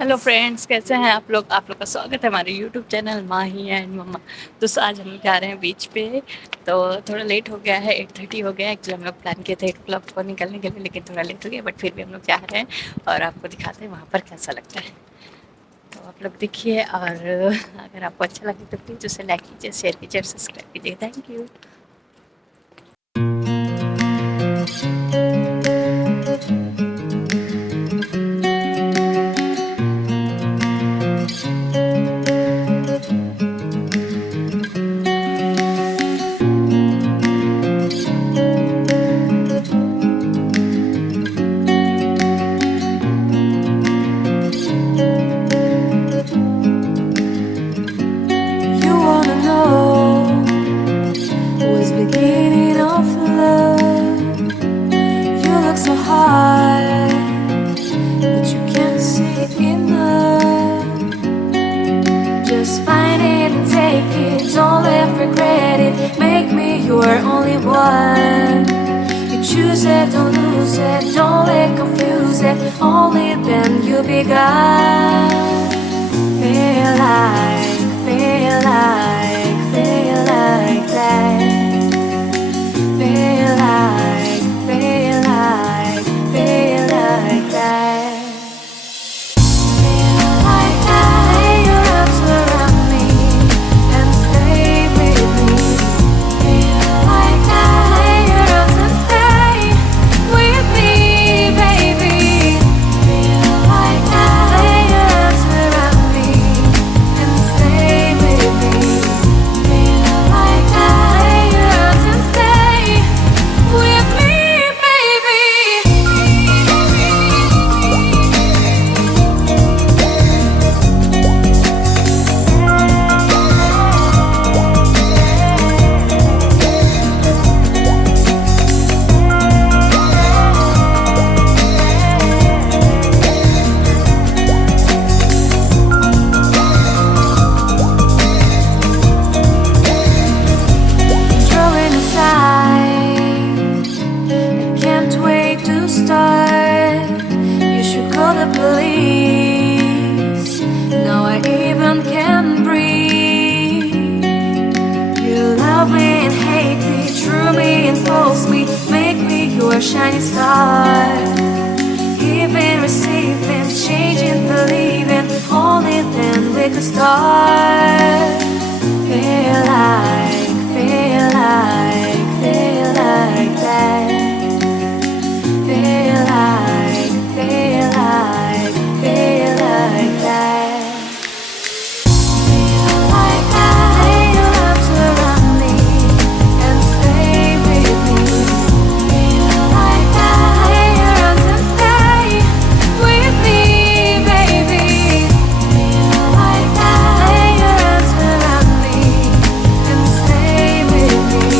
Hello friends, कैसे हैं आप लोग का स्वागत है हमारे यूट्यूब चैनल माही एंड मम्मा। तो आज हम जा रहे हैं बीच पे। तो थोड़ा लेट हो गया है, 8:30 हो गया। एक्चुअली हम लोग प्लान किए थे 8 o'clock को निकलने के लिए, लेकिन थोड़ा लेट हो गया। बट फिर भी हम लोग जा रहे हैं और आपको दिखाते हैं वहाँ पर कैसा लगता है। तो आप लोग देखिए, और अगर आपको अच्छा लगे तो प्लीज़ उसे लाइक कीजिए, शेयर कीजिए और सब्सक्राइब कीजिए। Thank you. You wanna know what's beginning of love? You look so high, but you can't see enough. Just find it and take it, don't let regret it. Make me your only one. You choose it, don't lose it, don't let confuse it. Only then you'll be God. Feel like, feel like, feel like that. Feel like, feel like, feel like that. Feel like that. Lay your arms around me and stay with me. Feel like that. Lay your arms and stay with me, baby. Feel like that. Lay your arms around me and stay with me. Feel like that. Lay your arms and stay with me, baby. Drawing aside, I can't wait to start. You should call the police. Now I even can breathe. You love me and hate me, true me and false me. Make me your shining star. Giving, receiving, changing, believing. Only then we can start. Feel like, feel like, feel like that. Feel like, feel like, feel like that. Feel like that. Lay your arms around me and stay with me. Feel like that. Lay your arms and stay with me, baby. Feel like that. Lay your arms around me and stay with me.